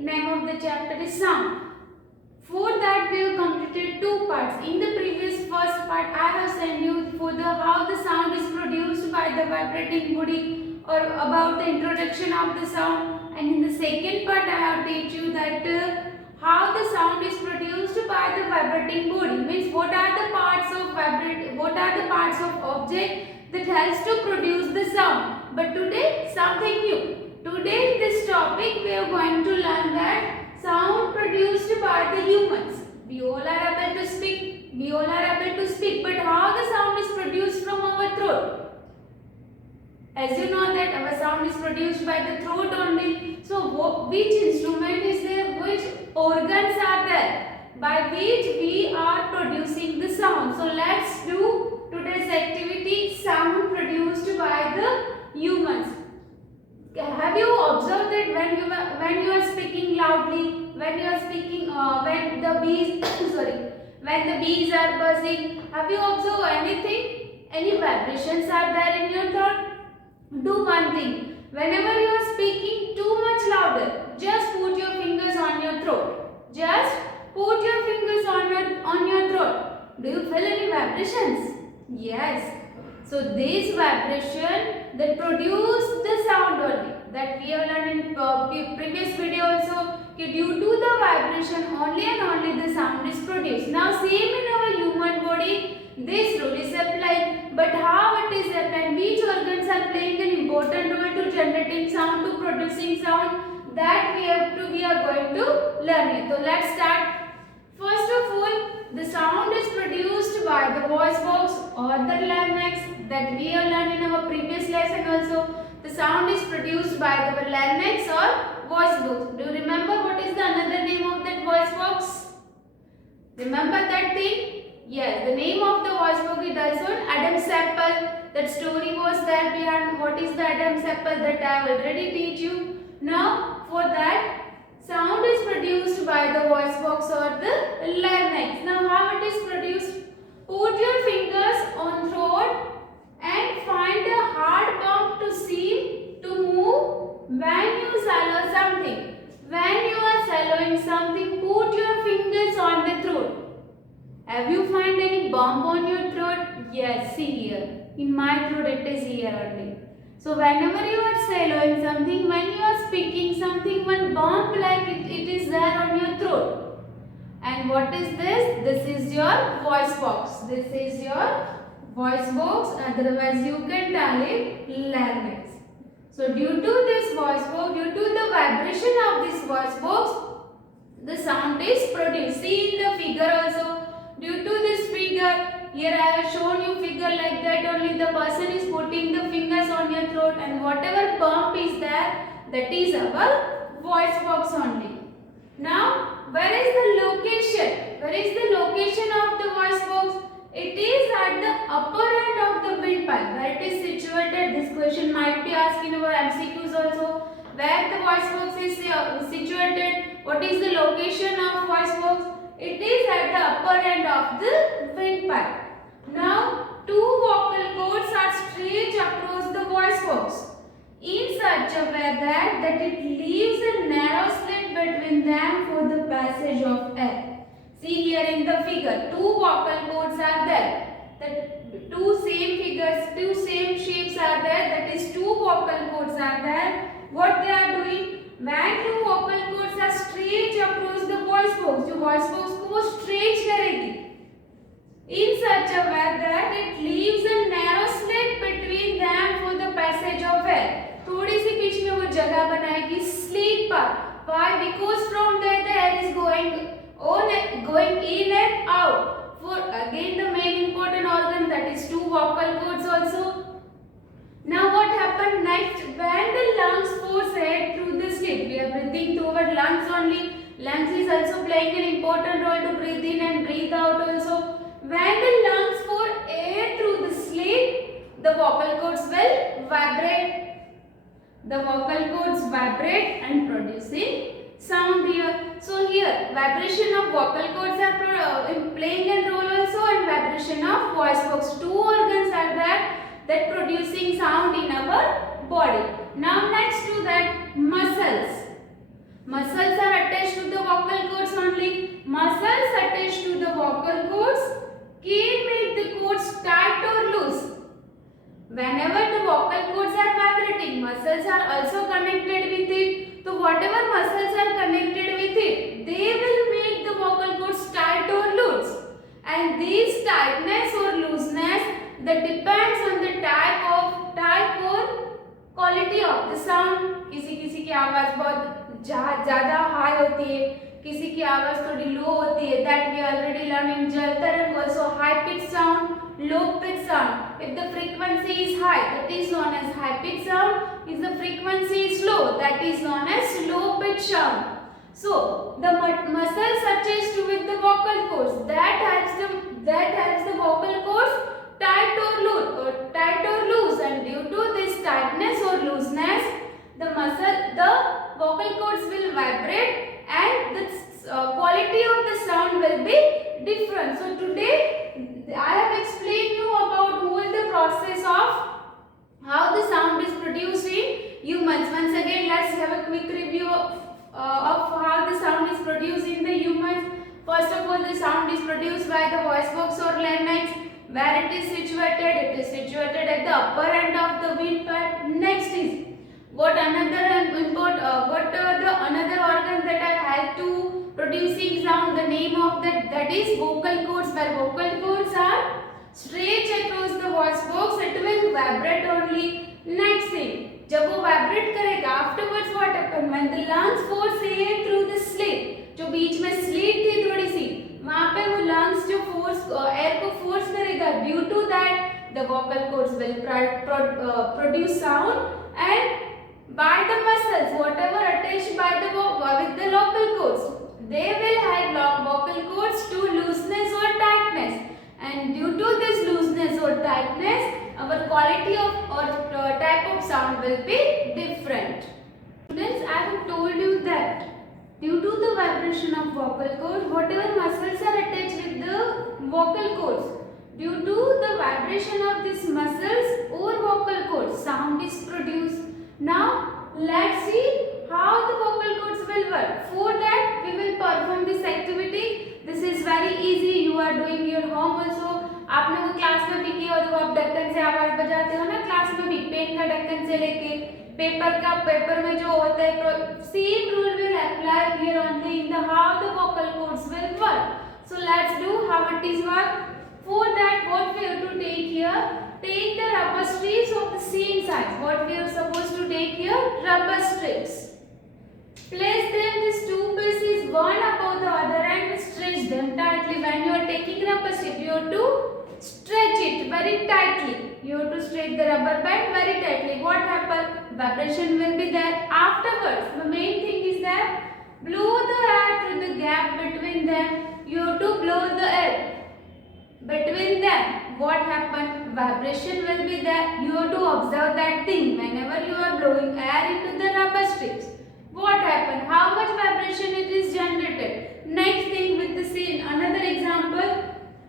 name of the chapter is sound. For that we have completed two parts. In the previous first part I have sent you for the how the sound is produced by the vibrating body or about the introduction of the sound, and in the second part I have teach you that how the sound is produced by the vibrating body, means what are the parts of object that helps to produce the sound. But today something new. Today in this topic we are going to learn that sound produced by the humans. We all are able to speak, but how the sound is produced from our throat? As you know that our sound is produced by the throat only. So which instrument is there? Which organs are there by which we are producing the sound? So let's do today's activity, sound produced by the humans. Have you observed that when you are speaking loudly, when you are speaking when the bees when the bees are buzzing, have you observed anything? Any vibrations are there in your throat? Do one thing. Whenever you are speaking too much louder, just put your fingers on your throat. Just put your fingers on your throat. Do you feel any vibrations? Yes. So this vibration that produce the sound only, that we have learned in previous video also, due to the vibration only and only the sound is produced. Now same in our human body, this rule is applied, but how it is applied, which organs are playing an important role to generating sound, to producing sound, that we are going to learn it. So let's start. First of all, the sound is produced by the voice box or the larynx, that we have learned in our previous lesson also. The sound is produced by the larynx or voice box. Do you remember what is the another name of that voice box? Remember that thing? Yes, the name of the voice box is also Adam's apple. That story was there behind what is the Adam's apple, that I have already teach you. Now for that, sound is produced by the voice box or the larynx. Now how it is produced? Put your fingers on throat and find a hard bump to seem to move when you swallow something. When you are swallowing something, put your fingers on the throat. Have you find any bump on your throat? Yes, see here. In my throat it is here only. So whenever you are swallowing something, when you are speaking something, one bump like it is there on your throat. And what is this? This is your voice box. This is your voice box, otherwise you can tell it larynx. So due to this voice box, due to the vibration of this voice box, the sound is produced. See in the figure also. Due to this figure, here I have shown you figure like that only, the person is putting the fingers on your throat, and whatever bump is there, that is our voice box only. Now, where is the location? Where is the location of the voice box? It is at the upper end of the windpipe. Where it is situated? This question might be asked in our MCQs also. Where the voice box is situated? What is the location of voice box? It is at the upper end of the windpipe. Now, two vocal cords are stretched across the voice box in such a way that it leaves a narrow slit between them for the passage of air. See here in the figure, two vocal cords are there. The two same shapes are there. That is, two vocal cords are there. What they are doing? When two vocal cords are stretched across the voice box, जो voice box को वो stretch करेगी in such a way that it leaves a narrow slit between them for the passage of air. थोड़ी सी बीच में वो जगह बनाएगी slit पर. Why? Because from there the air is going in and out. For again the main important organ, that is two vocal cords also. Now what happened next? When the lungs force air through the slit, we are breathing through our lungs only. Lungs is also playing an important role to breathe in and breathe out also. When the lungs force air through the slit, the vocal cords will vibrate. The vocal cords vibrate and producing sound here. So here vibration of vocal cords are playing a role also, and vibration of voice box. Two organs are there that producing sound in our body. Now next to that, muscles. Muscles are only. Muscles attached to the vocal cords can make the cords tight or loose. Whenever the vocal cords are vibrating, muscles are also connected with it. So whatever muscles are connected with it, they will make the vocal cords tight or loose. And this tightness or looseness that depends on the type or quality of the sound. किसी किसी की आवाज बहुत ज़्यादा high होती है, किसी की आवाज थोड़ी लो होती है. That we already learned in Jal Tarang also. High pitch sound, low pitch sound. If the frequency is high, that is known as high pitch sound. If the frequency is low, that is known as low pitch sound. So the muscles attached with the vocal cords that helps the vocal cords tight or loose, and due to this tightness or looseness, the vocal cords will vibrate and the quality of the sound will be different. So today I have explained you about whole the process of how the sound is produced in humans. Once again, let's have a quick review of how the sound is produced in the humans. First of all, the sound is produced by the voice box or larynx. Where it is situated? It is situated at the upper end of the windpipe. Next is another organ that are help to producing sound. The name of that is vocal cords. Where vocal cords are stretched across the voice box, it will vibrate only. Next thing, जब वो vibrate करेगा, afterwards what happen when the lungs force air through the slit, जो बीच में slit थी थोड़ी सी, वहां पे वो लंग्स जो फोर्स एयर को फोर्स करेगा, due to that the vocal cords will produce sound and by the muscles whatever attached by the with the local cords, they will help vocal cords to looseness or tightness, and due to this looseness or tightness, our quality of or type of sound will be different. Students, I have told you that due to the vibration of vocal cords, whatever muscles are attached with the vocal cords, due to the vibration of these muscles or vocal cords, sound is produced. Now let's see how the vocal cords will work. For that we will perform this activity. This is very easy. You are doing your home also. आपने वो class में भी किया हो, तो आप ढक्कन से आवाज बजाते हो ना क्लास में भी, पेन का ढक्कन से लेके पेपर में जो होता है, same rule will apply here only in the how the vocal cords will work. So let's do how it is work. For that, what we have to take here, take the rubber strips of the same size. What we are supposed to take here, rubber strips. Place them these two pieces one above the other and stretch them tightly. When you are taking rubber strip, you have to stretch it very tightly. You have to stretch the rubber band very tightly. What happens? Vibration will be there. Afterwards, the main thing is that blow the air through the gap between them. You have to blow the air between them. What happens? Vibration will be there. You have to observe that thing. Whenever you are blowing air into the rubber strips, what happens? How much vibration it is generated? Next thing with the same another example.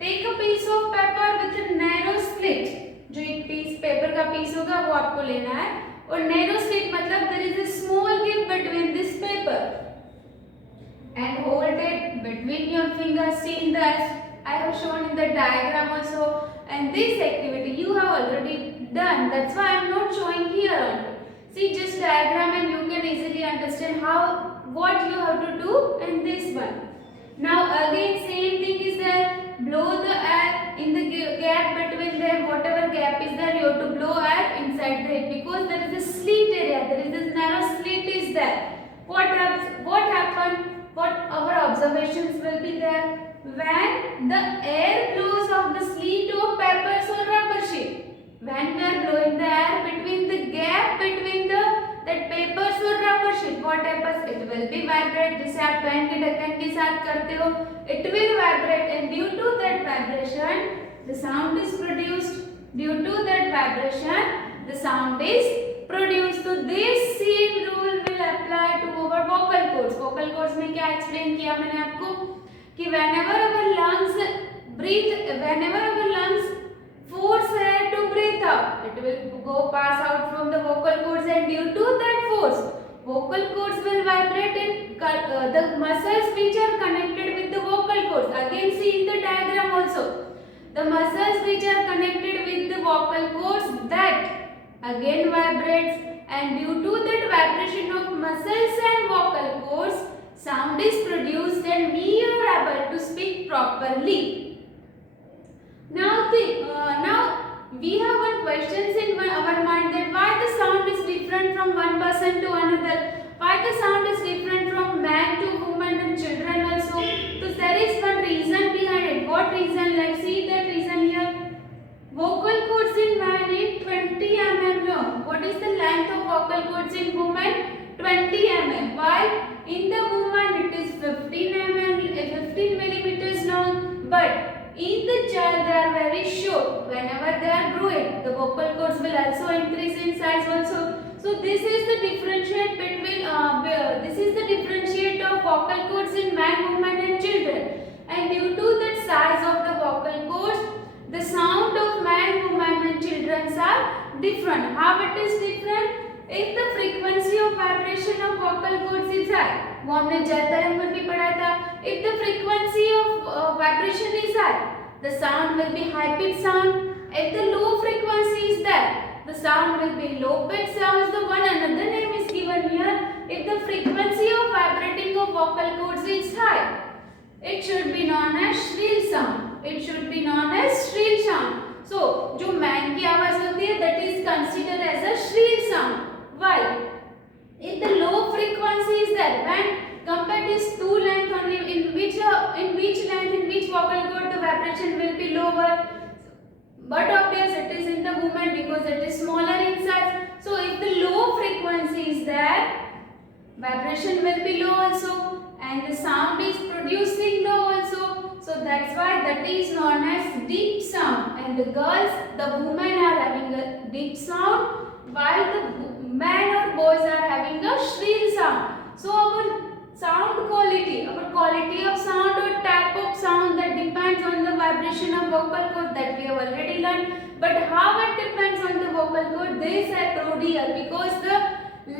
Take a piece of paper with a narrow slit. जो एक piece paper का piece होगा वो आपको लेना है, और narrow slit मतलब there is a small gap between this paper, and hold it between your fingers. See that I have shown in the diagram also, and this activity you have already done. That's why I am not showing here only. See just diagram and you can easily understand what you have to do in this one. Now again same thing is there. Blow the air in the gap between them. Whatever gap is there, you have to blow air inside it, because there is a slit area. There is this narrow slit is there. What happens? What our observations will be there when the air blows off the slit of papers or rubber sheet. When we are blowing the air between the gap between that papers or rubber sheet, what happens? It will be vibrate. जिसे आप pen के ढक्कन के साथ करते हो, it will vibrate, and due to that vibration, the sound is produced. Due to that vibration, the sound is produced. So this same rule will apply to our vocal cords. Vocal cords में क्या explain किया मैंने आपको कि whenever our lungs force air to breathe out, it will go pass out from the vocal cords, and due to that force, vocal cords will vibrate in the muscles which are connected with the vocal cords. Again see in the diagram also. The muscles which are connected with the vocal cords that again vibrates, and due to that vibration of muscles and vocal cords, sound is produced and we are able to speak properly. Now we have one questions in our mind that why the sound is different from one person to another, why the sound is different from man to woman and children also. So there is one reason behind it. What reason? Let's see that reason here. Vocal cords in man is 20 mm long. What is the length of vocal cords in woman? 20 mm. While in the woman it is 15 millimeters long. But in the child they are very short. Whenever they are growing, the vocal cords will also increase in size also. So this is the differentiate between of vocal cords in man, woman and children. And due to that size of the vocal cords, the sound of man, woman and children are different. How it is different? If the frequency of vibration of vocal cords is high, वो हमने जल तरंग में भी पढ़ा था. If the frequency of vibration is high, the sound will be high pitch sound. If the low frequency is there, the sound will be low pitch sound. The one another name is given here. If the frequency of vibrating of vocal cords is high, it should be known as shrill sound. It should be known as shrill sound. So, जो man की आवाज होती है, that is considered as a shrill sound. Why? If the low frequency is there, when compared to two length only, in which vocal cord the vibration will be lower. But obvious it is in the woman because it is smaller in size. So if the low frequency is there, vibration will be low also, and the sound is producing low also. So that's why that is known as deep sound. And the girls, the women are having a deep sound, while the men or boys are having a shrill sound. So our sound quality, our quality of sound or type of sound, that depends on the vibration of vocal cord, that we have already learned. But how it depends on the vocal cord, they say through here, because the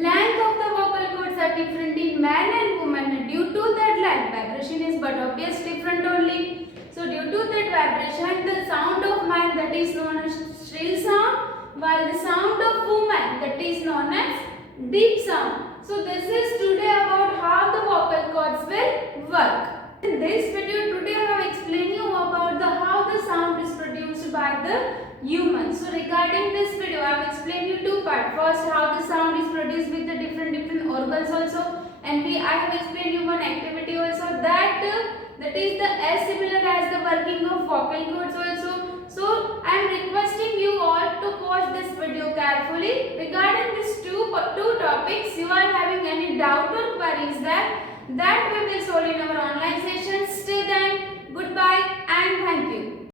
length of the vocal cords are different in man and woman. Due to that length, vibration is but obvious different only. So due to that vibration, the sound of man, that is known as shrill sound, while the sound of woman, that is known as deep sound. So this is today about how the vocal cords will work. In this video today I have explained you about how the sound is produced by the human. So regarding this video I have explained you two parts. First, how the sound is produced with the different organs also, and I have explained you one activity also, that is the as similar as the working of vocal cords also. So I am requesting you all to watch this video carefully. Regarding these two topics, you are having any doubt or queries that we will solve in our online session.